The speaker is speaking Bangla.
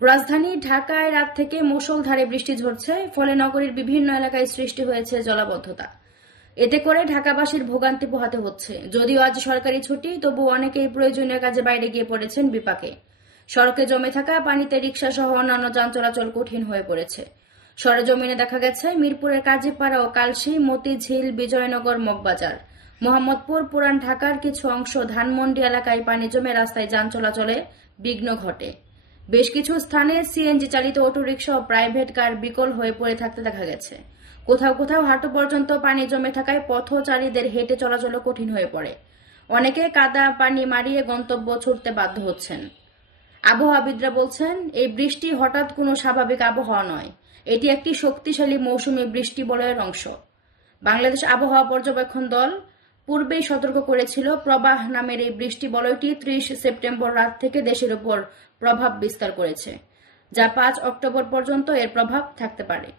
রাজধানী ঢাকায় রাত থেকে মুষলধারে বৃষ্টি ঝরছে, ফলে নগরীর বিভিন্ন এলাকায় সৃষ্টি হয়েছে জলাবদ্ধতা। এতে করে ঢাকাবাসীর ভোগান্তি পোহাতে হচ্ছে। যদিও আজ সরকারি ছুটি, তবু অনেকেই প্রয়োজনীয় কাজে বাইরে গিয়ে পড়েছেন বিপাকে। সড়কে জমে থাকা পানিতে রিক্সা সহ অন্যান্য যান চলাচল কঠিন হয়ে পড়েছে। সরেজমিনে দেখা গেছে, মিরপুরের কাজীপাড়া ও কালশি, মতিঝিল, বিজয়নগর, মগবাজার। মোহাম্মদপুর, পুরান ঢাকার কিছু অংশ ধানমন্ডি এলাকায় পানি জমে রাস্তায় যান চলাচলে বিঘ্ন ঘটে। বেশ কিছু স্থানে সিএনজি চালিত অটোরিকশা ও প্রাইভেট কার বিকল হয়ে পড়ে থাকতে দেখা গেছে। কোথাও কোথাও হাঁটু পর্যন্ত পানি জমে থাকায় পথচারীদের হেঁটে চলাচল কঠিন হয়ে পড়ে। অনেকে কাদা পানি মারিয়ে গন্তব্য ছুটতে বাধ্য হচ্ছেন। আবহাওয়াবিদরা বলছেন, এই বৃষ্টি হঠাৎ কোনো স্বাভাবিক আবহাওয়া নয়। এটি একটি শক্তিশালী মৌসুমী বৃষ্টি বলয়ের অংশ। বাংলাদেশ আবহাওয়া পর্যবেক্ষণ দল পূর্বেই সতর্ক করেছিল প্রবাহ নামের এই বৃষ্টি বলয়টি ত্রিশ সেপ্টেম্বর রাত থেকে দেশের উপর প্রভাব বিস্তার করেছে, যা পাঁচ অক্টোবর পর্যন্ত এর প্রভাব থাকতে পারে।